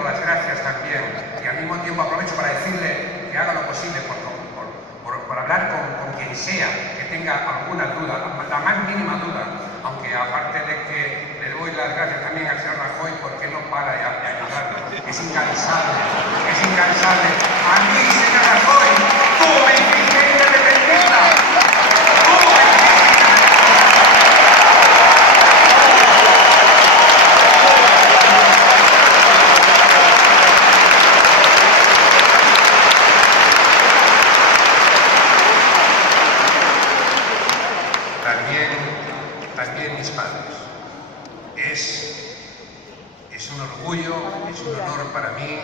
por las gracias también, y al mismo tiempo aprovecho para decirle que haga lo posible por hablar con quien sea que tenga alguna duda, la más mínima duda, aunque aparte de que le doy las gracias también al señor Rajoy porque no para de ayudarlo, es incansable, es incansable. A mí, señor Rajoy, tú me hiciste independentista, tú me también mis padres. Es un orgullo, es un honor para mí,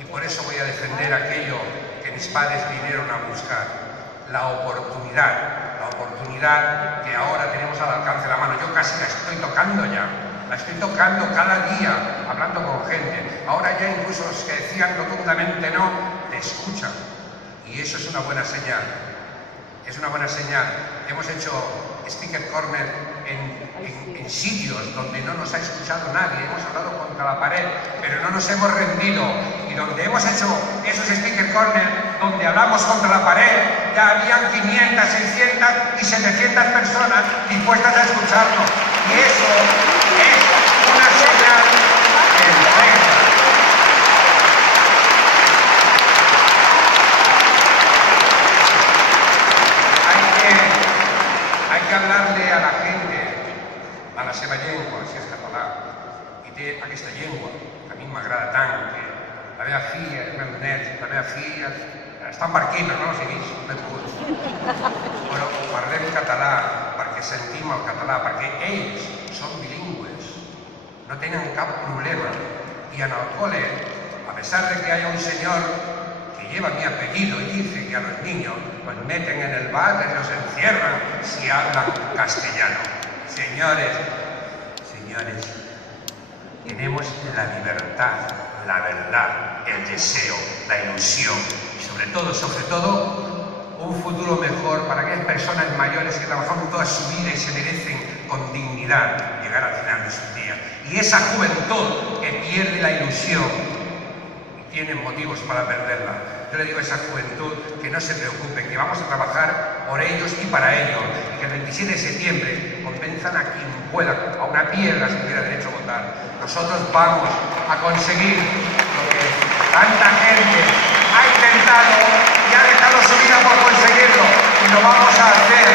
y por eso voy a defender aquello que mis padres vinieron a buscar, la oportunidad que ahora tenemos al alcance de la mano. Yo casi la estoy tocando ya, la estoy tocando cada día, hablando con gente. Ahora ya incluso los que decían rotundamente no, te escuchan, y eso es una buena señal. Es una buena señal. Hemos hecho Speaker Corner en sitios donde no nos ha escuchado nadie, hemos hablado contra la pared, pero no nos hemos rendido. Y donde hemos hecho esos Speaker Corner, donde hablamos contra la pared, ya habían 500, 600 y 700 personas dispuestas a escucharnos. Y eso es una señal perfecta. Hay que hablarle a la gente, a la seva llengua, si és català, i té aquesta llengua, que a mi m'agrada tant, que la meva filla, els meus nets, la meva filla estan per aquí, però no els he vist, no he pogut. Però parlem català perquè sentim el català, perquè ells són bilingües, no tenen cap problema. Y en el cole, a pesar de que haya un señor que lleva mi apellido y dice que a los niños los meten en el váter y los encierran si hablan castellano. Señores, tenemos la libertad, la verdad, el deseo, la ilusión y sobre todo, un futuro mejor para aquellas personas mayores que trabajaron toda su vida y se merecen con dignidad llegar al final de sus días. Y esa juventud que pierde la ilusión y tiene motivos para perderla, yo le digo a esa juventud que no se preocupen, que vamos a trabajar por ellos y para ellos, y que el 27 de septiembre convenzan a quien pueda, a una piedra si tuviera derecho a votar. Nosotros vamos a conseguir lo que tanta gente ha intentado y ha dejado su vida por conseguirlo, y lo vamos a hacer.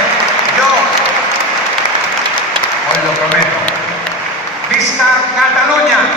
Yo os lo prometo. ¡Visca Cataluña!